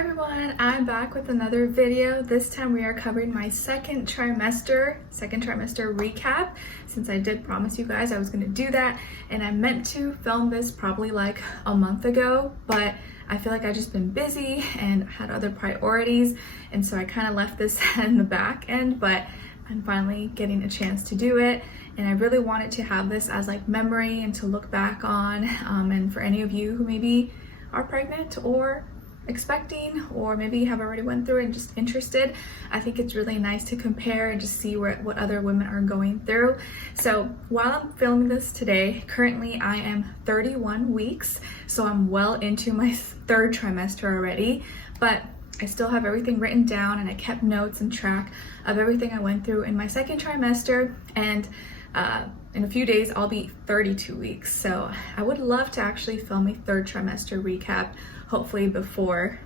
everyone, I'm back with another video. This time we are covering my second trimester recap, since I did promise you guys I was going to do that, and I meant to film this probably like a month ago, but I feel like I've just been busy and had other priorities, and so I kind of left this in the back end, but I'm finally getting a chance to do it. And I really wanted to have this as like memory and to look back on, and for any of you who maybe are pregnant or expecting, or maybe have already went through it and just interested, I think it's really nice to compare and just see what other women are going through. So while I'm filming this today, currently I am 31 weeks, so I'm well into my third trimester already, but I still have everything written down and I kept notes and track of everything I went through in my second trimester, and in a few days I'll be 32 weeks. So I would love to actually film a third trimester recap, hopefully before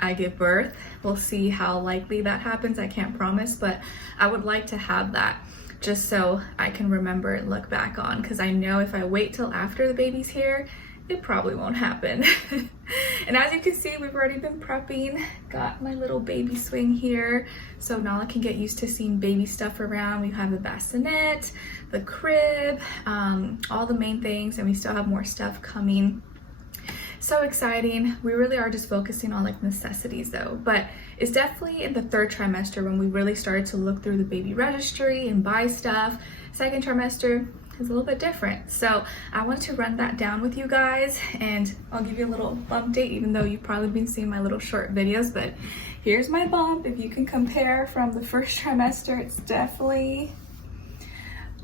I give birth. We'll see how likely that happens. I can't promise, but I would like to have that just so I can remember and look back on, because I know if I wait till after the baby's here, it probably won't happen. And as you can see, we've already been prepping. Got my little baby swing here, so Nala can get used to seeing baby stuff around. We have the bassinet, the crib, all the main things, and we still have more stuff coming. So exciting. We really are just focusing on like necessities though, but it's definitely in the third trimester when we really started to look through the baby registry and buy stuff. Second trimester is a little bit different, so I wanted to run that down with you guys, and I'll give you a little bump date, even though you've probably been seeing my little short videos. But here's my bump. If you can compare from the first trimester, it's definitely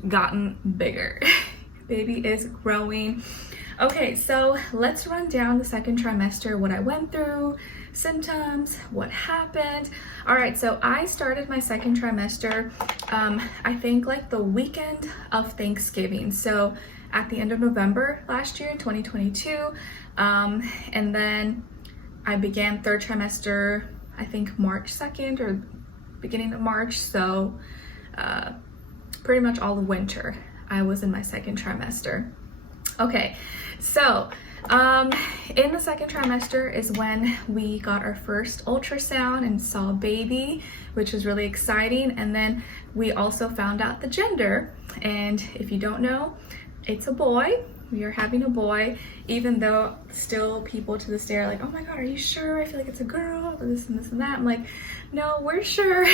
gotten bigger. Baby is growing. Okay, so let's run down the second trimester, what I went through, symptoms, what happened. All right, so I started my second trimester, I think like the weekend of Thanksgiving. So at the end of November last year, 2022. And then I began third trimester, I think March 2nd or beginning of March. So pretty much all the winter I was in my second trimester. Okay, so in the second trimester is when we got our first ultrasound and saw a baby, which was really exciting. And then we also found out the gender, and if you don't know, it's a boy. We are having a boy, even though still people to this day are like, oh my god, are you sure? I feel like it's a girl, this and this and that. I'm like, no, we're sure.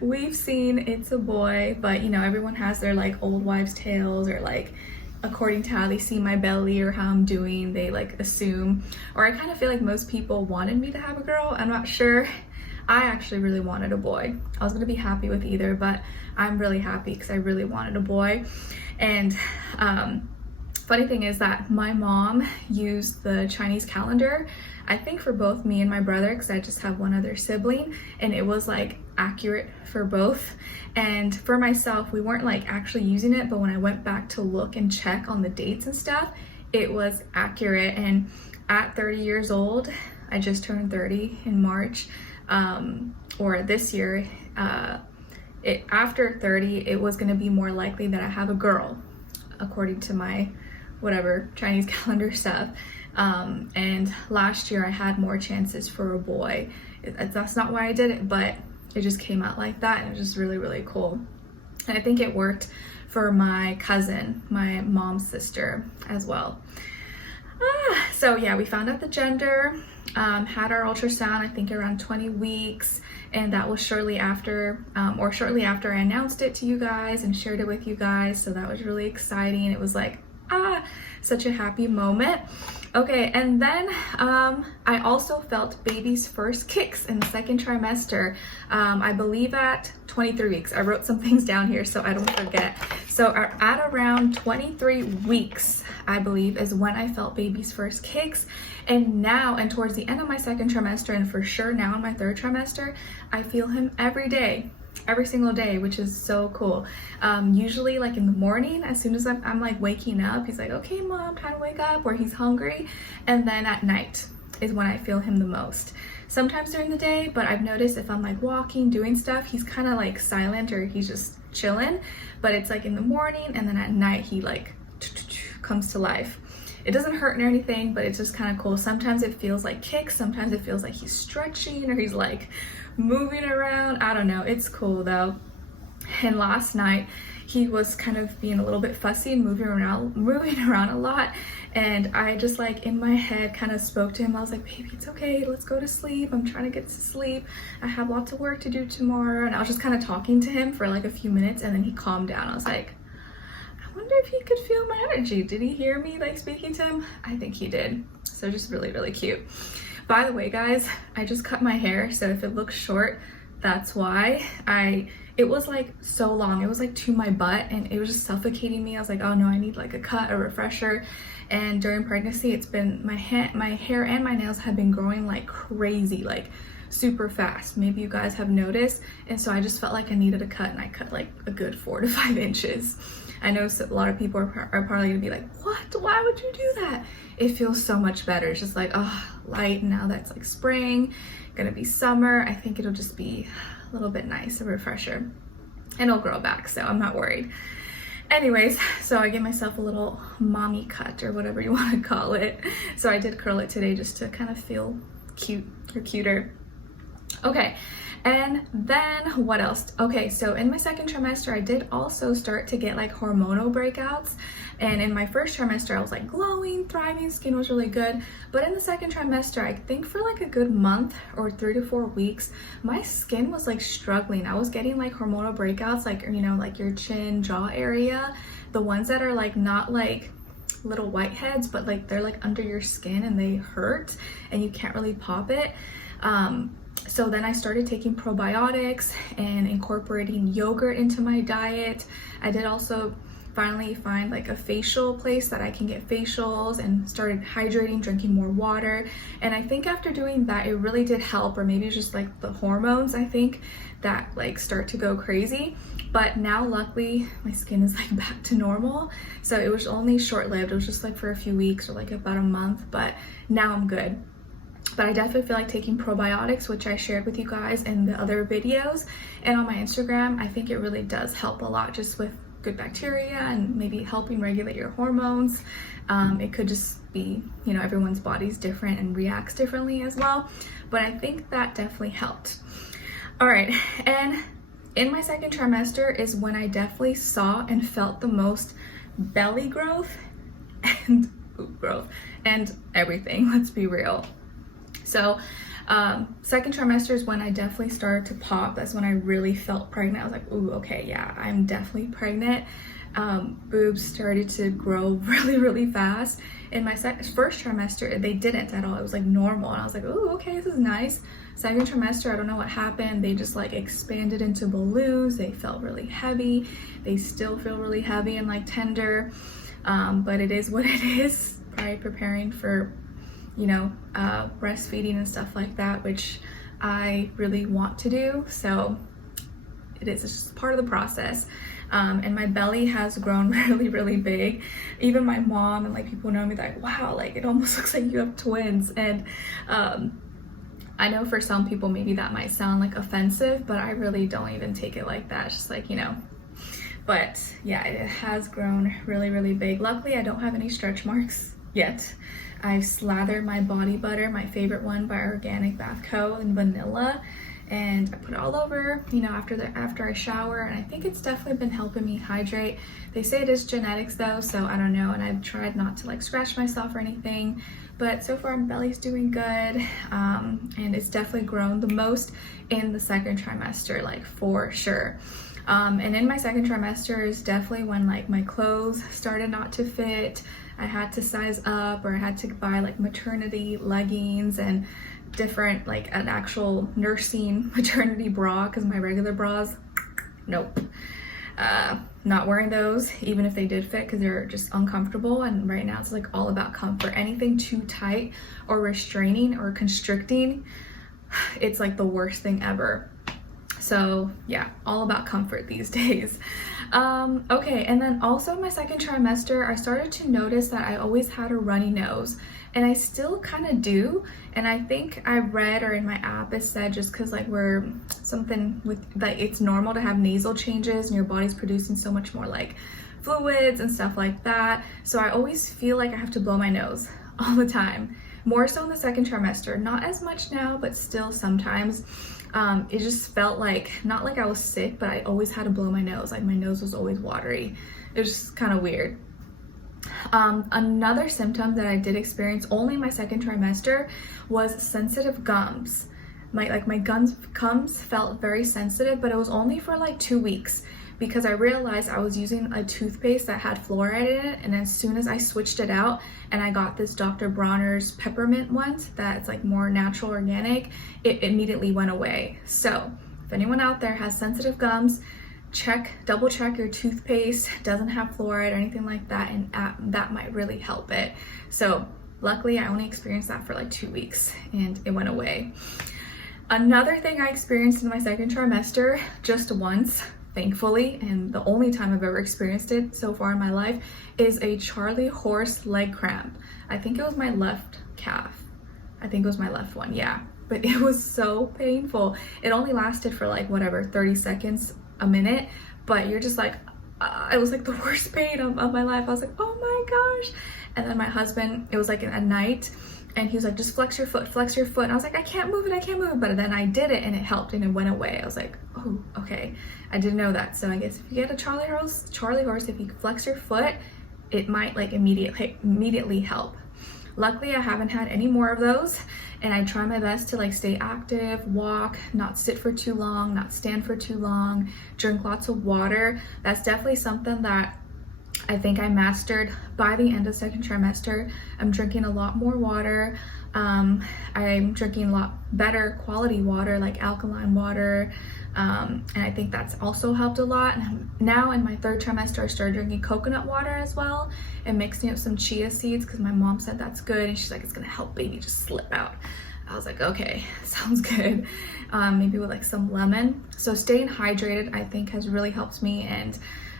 We've seen it's a boy, but you know, everyone has their like old wives' tales, or like according to how they see my belly or how I'm doing, they like assume, or I kind of feel like most people wanted me to have a girl. I'm not sure. I actually really wanted a boy. I was gonna be happy with either, but I'm really happy because I really wanted a boy. And funny thing is that my mom used the Chinese calendar, I think for both me and my brother, because I just have one other sibling, and it was like accurate for both. And for myself, we weren't like actually using it, but when I went back to look and check on the dates and stuff, it was accurate. And at 30 years old, I just turned 30 in March, or this year, after 30, it was gonna be more likely that I have a girl, according to my whatever Chinese calendar stuff. And last year I had more chances for a boy. That's not why I did it, but it just came out like that, and it was just really, really cool. And I think it worked for my cousin, my mom's sister, as well. So yeah, we found out the gender, had our ultrasound, I think around 20 weeks, and that was shortly after I announced it to you guys and shared it with you guys. So that was really exciting. It was like, such a happy moment. Okay, and then I also felt baby's first kicks in the second trimester, I believe at 23 weeks. I wrote some things down here so I don't forget. So at around 23 weeks, I believe, is when I felt baby's first kicks. And now, and towards the end of my second trimester, and for sure now in my third trimester, I feel him every day. Every single day, which is so cool. Usually like in the morning, as soon as I'm like waking up, he's like, okay mom, time to wake up, or he's hungry. And then at night is when I feel him the most. Sometimes during the day, but I've noticed if I'm like walking, doing stuff, he's kind of like silent, or he's just chilling. But it's like in the morning, and then at night he like comes to life. it doesn't hurt or anything, but it's just kind of cool. Sometimes it feels like kicks, sometimes it feels like he's stretching or he's like moving around. I don't know, it's cool though. And last night he was kind of being a little bit fussy and moving around a lot, and I just like in my head kind of spoke to him. I was like, baby, it's okay, let's go to sleep, I'm trying to get to sleep, I have lots of work to do tomorrow. And I was just kind of talking to him for like a few minutes, and then he calmed down. I was like, I wonder if he could feel my energy. Did he hear me like speaking to him? I think he did. So just really cute. By the way, guys, I just cut my hair, so if it looks short, that's why. It was like so long, it was like to my butt, and it was just suffocating me. I was like, oh no, I need like a cut, a refresher. And during pregnancy, it's been my hair and my nails have been growing like crazy, like super fast. Maybe you guys have noticed. And so I just felt like I needed a cut, and I cut like a good 4 to 5 inches. I know a lot of people are probably gonna be like, what? Why would you do that? It feels so much better. It's just like, oh, light. Now that's like spring, gonna be summer. I think it'll just be a little bit nice, a refresher, and it'll grow back, so I'm not worried. Anyways, so I gave myself a little mommy cut or whatever you want to call it. So I did curl it today just to kind of feel cute or cuter. Okay, and then what else? Okay, so in my second trimester, I did also start to get like hormonal breakouts. And in my first trimester, I was like glowing, thriving, skin was really good. But in the second trimester, I think for like a good month or 3 to 4 weeks, my skin was like struggling. I was getting like hormonal breakouts, like, you know, like your chin, jaw area, the ones that are like not like little whiteheads, but like they're like under your skin and they hurt and you can't really pop it. So then I started taking probiotics and incorporating yogurt into my diet. I did also finally find like a facial place that I can get facials, and started hydrating, drinking more water. And I think after doing that, it really did help, or maybe it's just like the hormones, I think, that like start to go crazy. But now luckily my skin is like back to normal. So it was only short-lived. It was just like for a few weeks or like about a month, but now I'm good. But I definitely feel like taking probiotics, which I shared with you guys in the other videos and on my Instagram, I think it really does help a lot just with good bacteria and maybe helping regulate your hormones. It could just be, you know, everyone's body's different and reacts differently as well. But I think that definitely helped. All right, and in my second trimester is when I definitely saw and felt the most belly growth and boob growth and everything, let's be real. So second trimester is when I definitely started to pop. That's when I really felt pregnant. I was like, ooh, okay, yeah, I'm definitely pregnant. Boobs started to grow really fast. In my first trimester, they didn't at all. It was like normal. And I was like, ooh, okay, this is nice. Second trimester, I don't know what happened. They just like expanded into balloons. They felt really heavy. They still feel really heavy and like tender. But it is what it is. Probably preparing for, you know, breastfeeding and stuff like that, which I really want to do. So it's just part of the process. And my belly has grown really big. Even my mom and like people know me, like, wow, like it almost looks like you have twins. And I know for some people maybe that might sound like offensive, but I really don't even take it like that. It's just like, you know. But yeah, it has grown really big. Luckily, I don't have any stretch marks yet. I slather my body butter, my favorite one by Organic Bath Co. in vanilla, and I put it all over, you know, after I shower, and I think it's definitely been helping me hydrate. They say it is genetics though, so I don't know, and I've tried not to like scratch myself or anything, but so far my belly's doing good, and it's definitely grown the most in the second trimester, like for sure. And in my second trimester is definitely when like my clothes started not to fit. I had to size up, or I had to buy like maternity leggings and different, like an actual nursing maternity bra, because my regular bras, nope. Not wearing those, even if they did fit, because they're just uncomfortable. And right now it's like all about comfort. Anything too tight or restraining or constricting, it's like the worst thing ever. So yeah, all about comfort these days. Okay, and then also my second trimester, I started to notice that I always had a runny nose, and I still kind of do. And I think I read, or in my app it said, just because like we're something with like, it's normal to have nasal changes and your body's producing so much more like fluids and stuff like that. So I always feel like I have to blow my nose all the time. More so in the second trimester, not as much now, but still sometimes. It just felt like, not like I was sick, but I always had to blow my nose. Like my nose was always watery. It was just kind of weird. Another symptom that I did experience only in my second trimester was sensitive gums. My gums felt very sensitive, but it was only for like 2 weeks because I realized I was using a toothpaste that had fluoride in it, and as soon as I switched it out and I got this Dr. Bronner's peppermint one that's like more natural organic, it immediately went away. So if anyone out there has sensitive gums, double check your toothpaste doesn't have fluoride or anything like that, and that might really help it. So luckily I only experienced that for like 2 weeks and it went away. Another thing I experienced in my second trimester just once, thankfully, and the only time I've ever experienced it so far in my life, is a Charlie horse leg cramp. I think it was my left calf. I think it was my left one, yeah. But it was so painful. It only lasted for like whatever, 30 seconds, a minute, but you're just like, it was like the worst pain of my life. I was like, oh my gosh. And then my husband, it was like at night, and he was like, just flex your foot, flex your foot. And I was like, I can't move it, I can't move it. But then I did it and it helped and it went away. I was like, oh, okay. I didn't know that. So I guess if you get a Charlie horse, if you flex your foot, it might like immediately help. Luckily, I haven't had any more of those, and I try my best to like stay active, walk, not sit for too long, not stand for too long, drink lots of water. That's definitely something that I think I mastered by the end of second trimester. I'm drinking a lot more water. I'm drinking a lot better quality water, like alkaline water. And I think that's also helped a lot. Now in my third trimester, I started drinking coconut water as well and mixing up some chia seeds because my mom said that's good. And she's like, it's gonna help baby just slip out. I was like, okay, sounds good. Maybe with like some lemon. So staying hydrated, I think, has really helped me. And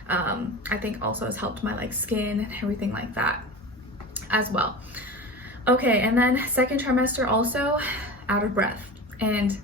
I think also has helped my like skin and everything like that as well. Okay, and then second trimester also out of breath. And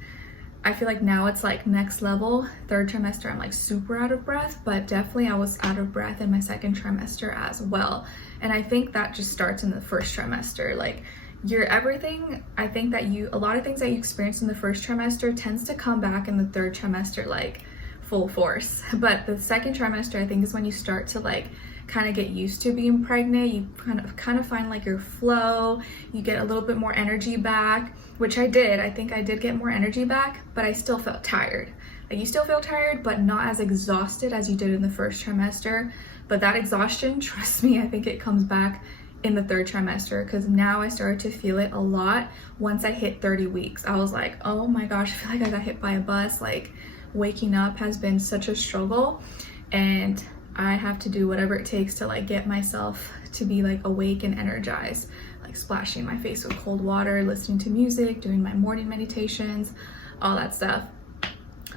I feel like now it's like next level. Third trimester, I'm like super out of breath, but definitely I was out of breath in my second trimester as well. And I think that just starts in the first trimester. Like I think that a lot of things that you experience in the first trimester tends to come back in the third trimester, like full force. But the second trimester, I think, is when you start to like kind of get used to being pregnant. You kind of find like your flow, you get a little bit more energy back, which I did. I think I did get more energy back, but I still felt tired. Like you still feel tired, but not as exhausted as you did in the first trimester. But that exhaustion, trust me, I think it comes back in the third trimester, because now I started to feel it a lot once I hit 30 weeks. I was like, oh my gosh, I feel like I got hit by a bus. Like waking up has been such a struggle, and I have to do whatever it takes to like get myself to be like awake and energized, like splashing my face with cold water, listening to music, doing my morning meditations, all that stuff.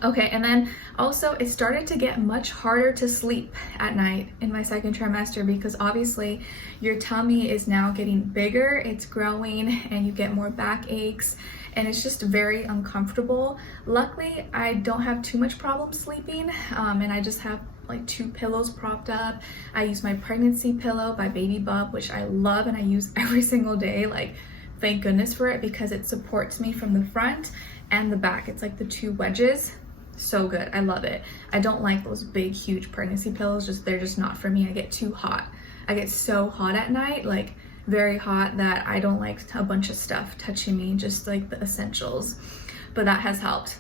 Okay, and then also it started to get much harder to sleep at night in my second trimester, because obviously your tummy is now getting bigger, it's growing, and you get more back aches, and it's just very uncomfortable. Luckily, I don't have too much problem sleeping, and I just have like 2 pillows propped up. I use my pregnancy pillow by Baby Bub, which I love and I use every single day. Like, thank goodness for it, because it supports me from the front and the back. It's like the 2 wedges. So good. I love it. I don't like those big, huge pregnancy pillows. They're just not for me. I get too hot. I get so hot at night, like very hot, that I don't like a bunch of stuff touching me, just like the essentials. But that has helped.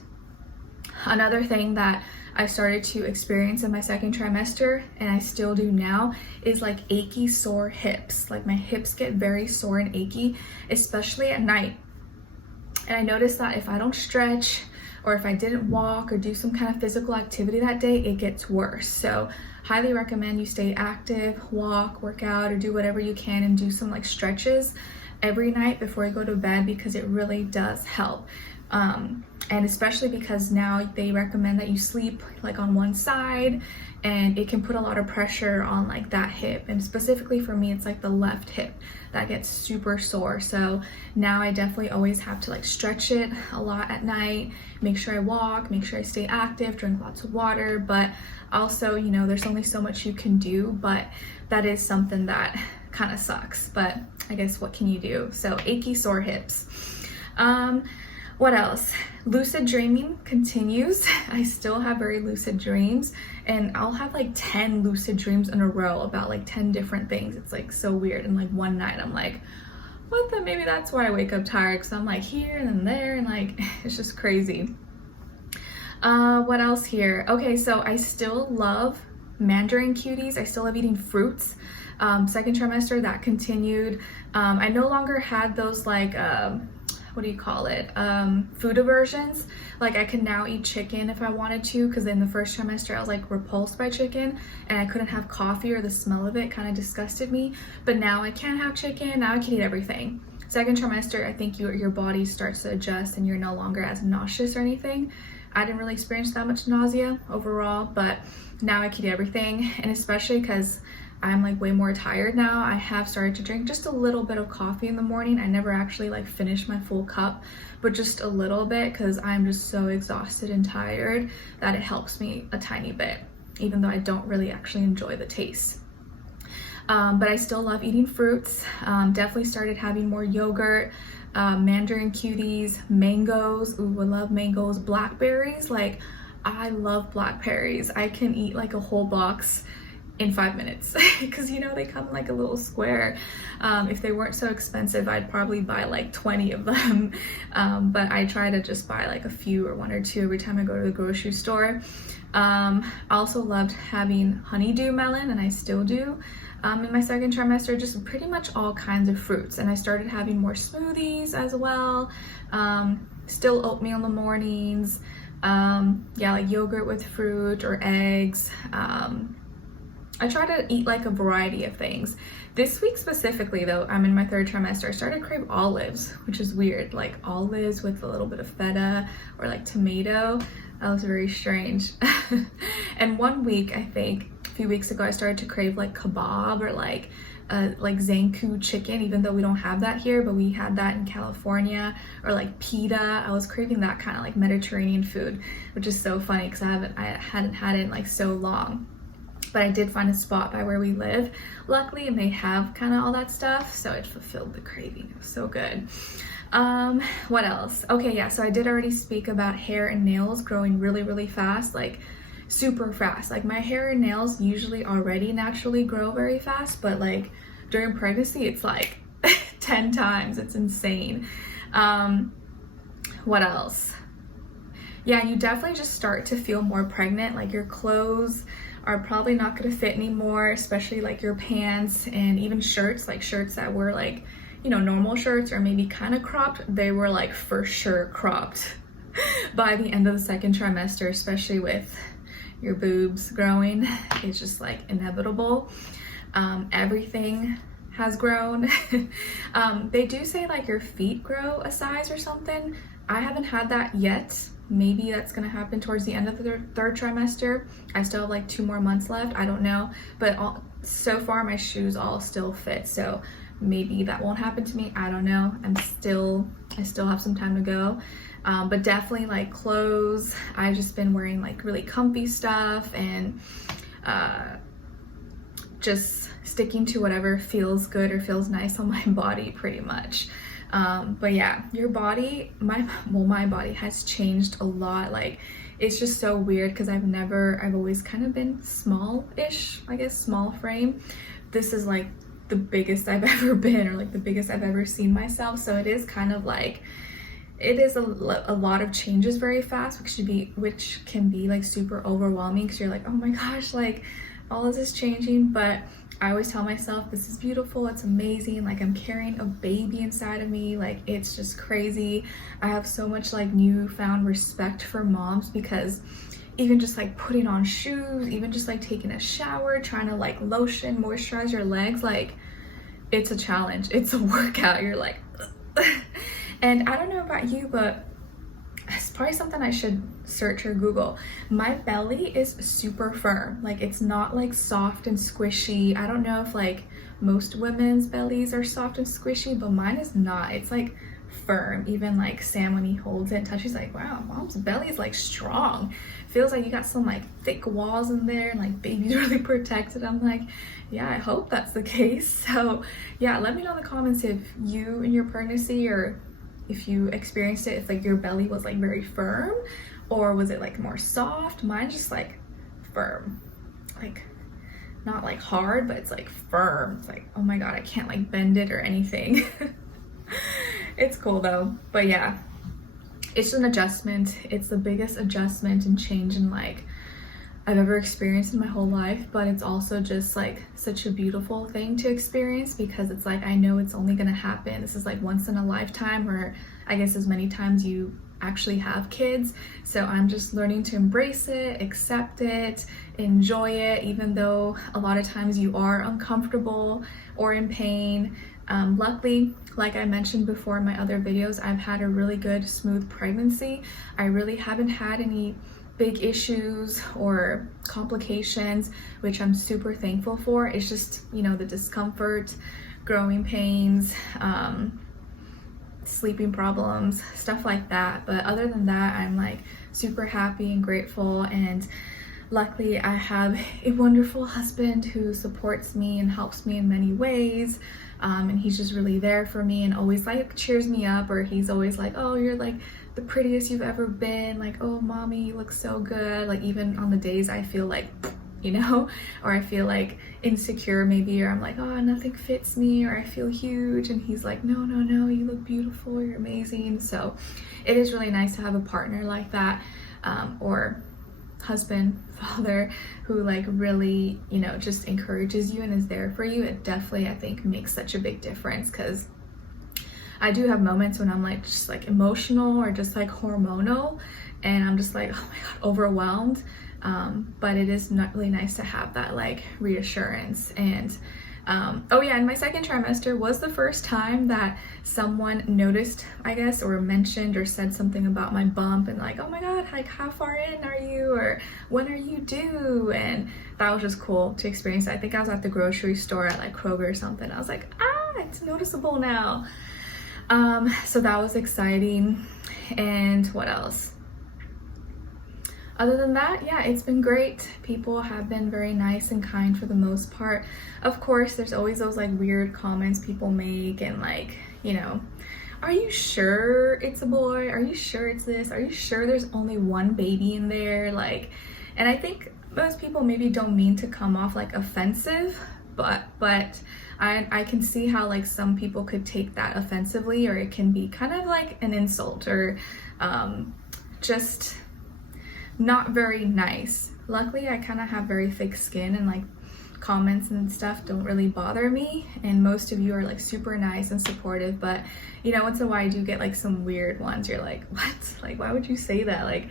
Another thing that I started to experience in my second trimester, and I still do now, is like achy, sore hips. Like my hips get very sore and achy, especially at night. And I noticed that if I don't stretch, or if I didn't walk or do some kind of physical activity that day, it gets worse. So highly recommend you stay active, walk, work out, or do whatever you can, and do some like stretches every night before you go to bed, because it really does help. And especially because now they recommend that you sleep like on one side, and it can put a lot of pressure on like that hip, and specifically for me it's like the left hip that gets super sore. So now I definitely always have to like stretch it a lot at night, make sure I walk, make sure I stay active, drink lots of water. But also, you know, there's only so much you can do, but that is something that kind of sucks, but I guess what can you do? So achy, sore hips. What else? Lucid dreaming continues. I still have very lucid dreams, and I'll have like 10 lucid dreams in a row about like 10 different things. It's like so weird. And like one night I'm like, what the, maybe that's why I wake up tired, because I'm like here and then there, and like it's just crazy. What else here? Okay, so I still love mandarin cuties. I still love eating fruits. Second trimester, that continued. I no longer had those like what do you call it, food aversions. Like I can now eat chicken if I wanted to, because in the first trimester I was like repulsed by chicken and I couldn't have coffee, or the smell of it kind of disgusted me. But now I can have chicken, now I can eat everything. Second trimester, I think your body starts to adjust and you're no longer as nauseous or anything. I didn't really experience that much nausea overall, but now I can eat everything. And especially because I'm like way more tired now, I have started to drink just a little bit of coffee in the morning. I never actually like finish my full cup, but just a little bit, because I'm just so exhausted and tired that it helps me a tiny bit, even though I don't really actually enjoy the taste. But I still love eating fruits. Definitely started having more yogurt, mandarin cuties, mangoes. Ooh, I love mangoes. Blackberries, like I love blackberries. I can eat like a whole box in 5 minutes, because you know they come in like a little square. If they weren't so expensive, I'd probably buy like 20 of them, but I try to just buy like a few or one or two every time I go to the grocery store. I also loved having honeydew melon, and I still do. In my second trimester, just pretty much all kinds of fruits, and I started having more smoothies as well. Still oatmeal in the mornings, yeah, like yogurt with fruit or eggs. I try to eat like a variety of things. This week specifically though, I'm in my third trimester, I started to crave olives, which is weird, like olives with a little bit of feta or like tomato. That was very strange. And one week, I think a few weeks ago, I started to crave like kebab or like Zankou chicken, even though we don't have that here, but we had that in California, or like pita. I was craving that kind of like Mediterranean food, which is so funny because I hadn't had it in like so long. But I did find a spot by where we live, luckily, and they have kind of all that stuff, so it fulfilled the craving. It was so good. What else? Okay, yeah, so I did already speak about hair and nails growing really, really fast, like super fast. Like my hair and nails usually already naturally grow very fast, but like during pregnancy, it's like 10 times. It's insane. What else? Yeah, you definitely just start to feel more pregnant. Like your clothes are probably not going to fit anymore, especially like your pants and even shirts, like shirts that were like, you know, normal shirts or maybe kind of cropped. They were like for sure cropped by the end of the second trimester, especially with your boobs growing. It's just like inevitable. Everything has grown. They do say like your feet grow a size or something. I haven't had that yet. Maybe that's gonna happen towards the end of the third trimester. I still have like 2 more months left. I don't know, but so far my shoes all still fit. So maybe that won't happen to me. I don't know. I still have some time to go. But definitely like clothes. I've just been wearing like really comfy stuff and just sticking to whatever feels good or feels nice on my body pretty much. But yeah, your body, my body has changed a lot. Like it's just so weird because I've always kind of been small-ish, I guess, small frame. This is like the biggest I've ever been, or like the biggest I've ever seen myself. So it is kind of like, it is a lot of changes very fast, which can be like super overwhelming because you're like, oh my gosh, like all of this changing. But I always tell myself this is beautiful, it's amazing, like I'm carrying a baby inside of me, like it's just crazy. I have so much like newfound respect for moms, because even just like putting on shoes, even just like taking a shower, trying to like lotion, moisturize your legs, like it's a challenge, it's a workout. You're like and I don't know about you, but probably something I should search or Google. My belly is super firm. Like, it's not like soft and squishy. I don't know if like most women's bellies are soft and squishy, but mine is not. It's like firm. Even like Sam, when he holds it and touches, he's like, wow, mom's belly is like strong. Feels like you got some like thick walls in there and like baby's really protected. I'm like, yeah, I hope that's the case. So yeah, let me know in the comments if you in your pregnancy, or if you experienced it, if like your belly was like very firm, or was it like more soft? Mine's just like firm, like not like hard, but it's like firm. It's like, oh my god, I can't like bend it or anything. It's cool though. But yeah, it's an adjustment. It's the biggest adjustment and change in like I've ever experienced in my whole life, but it's also just like such a beautiful thing to experience, because it's like, I know it's only gonna happen. This is like once in a lifetime, or I guess as many times you actually have kids. So I'm just learning to embrace it, accept it, enjoy it, even though a lot of times you are uncomfortable or in pain. Luckily, like I mentioned before in my other videos, I've had a really good, smooth pregnancy. I really haven't had any big issues or complications, which I'm super thankful for. It's just, you know, the discomfort, growing pains, sleeping problems, stuff like that. But other than that, I'm like super happy and grateful, and luckily I have a wonderful husband who supports me and helps me in many ways. And he's just really there for me and always like cheers me up, or he's always like, oh, you're like the prettiest you've ever been, like, oh mommy, you look so good. Like, even on the days I feel like, you know, or I feel like insecure maybe, or I'm like, oh, nothing fits me, or I feel huge, and he's like, no, you look beautiful, you're amazing. So it is really nice to have a partner like that, or husband, father, who like really, you know, just encourages you and is there for you. It definitely, I think, makes such a big difference, because I do have moments when I'm like just like emotional or just like hormonal, and I'm just like, oh my god, overwhelmed. But it is not really nice to have that like reassurance. And oh yeah, and my second trimester was the first time that someone noticed, I guess, or mentioned or said something about my bump, and like, oh my god, like how far in are you, or when are you due? And that was just cool to experience. I think I was at the grocery store at like Kroger or something. I was like, ah, it's noticeable now. So that was exciting. And what else? Other than that, yeah, it's been great. People have been very nice and kind for the most part. Of course, there's always those like weird comments people make, and like, you know, are you sure it's a boy? Are you sure it's this? Are you sure there's only one baby in there? Like, and I think most people maybe don't mean to come off like offensive, but I can see how like some people could take that offensively, or it can be kind of like an insult, or just not very nice. Luckily, I kind of have very thick skin, and like comments and stuff don't really bother me, and most of you are like super nice and supportive. But you know, once in a while I do get like some weird ones. You're like, what? Like, why would you say that? Like,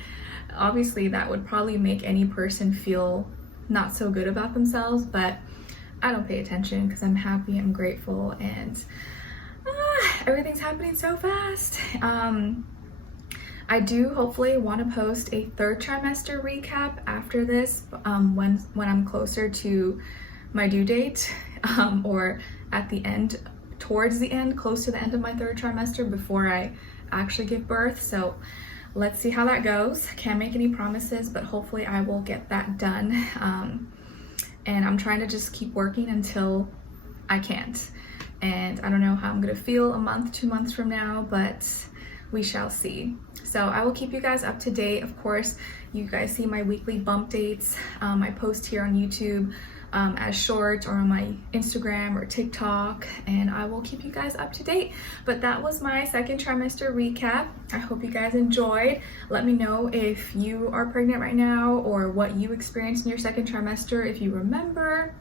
obviously that would probably make any person feel not so good about themselves, but I don't pay attention because I'm happy, I'm grateful, and everything's happening so fast. I do hopefully want to post a third trimester recap after this, when I'm closer to my due date, or at the end, towards the end, close to the end of my third trimester, before I actually give birth. So let's see how that goes. Can't make any promises, but hopefully I will get that done. And I'm trying to just keep working until I can't. And I don't know how I'm gonna feel a month, 2 months from now, but we shall see. So I will keep you guys up to date. Of course, you guys see my weekly bump dates. I post here on YouTube as shorts, or on my Instagram or TikTok, and I will keep you guys up to date. But that was my second trimester recap. I hope you guys enjoyed. Let me know if you are pregnant right now, or what you experienced in your second trimester, if you remember,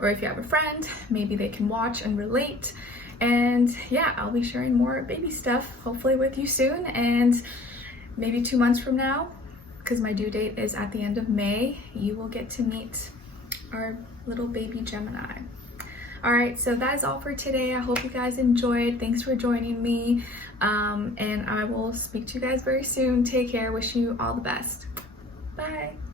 or if you have a friend, maybe they can watch and relate. And yeah, I'll be sharing more baby stuff hopefully with you soon, and maybe 2 months from now, because my due date is at the end of May, you will get to meet our little baby Gemini. All right, so that is all for today. I hope you guys enjoyed. Thanks for joining me, and I will speak to you guys very soon. Take care. Wishing you all the best. Bye.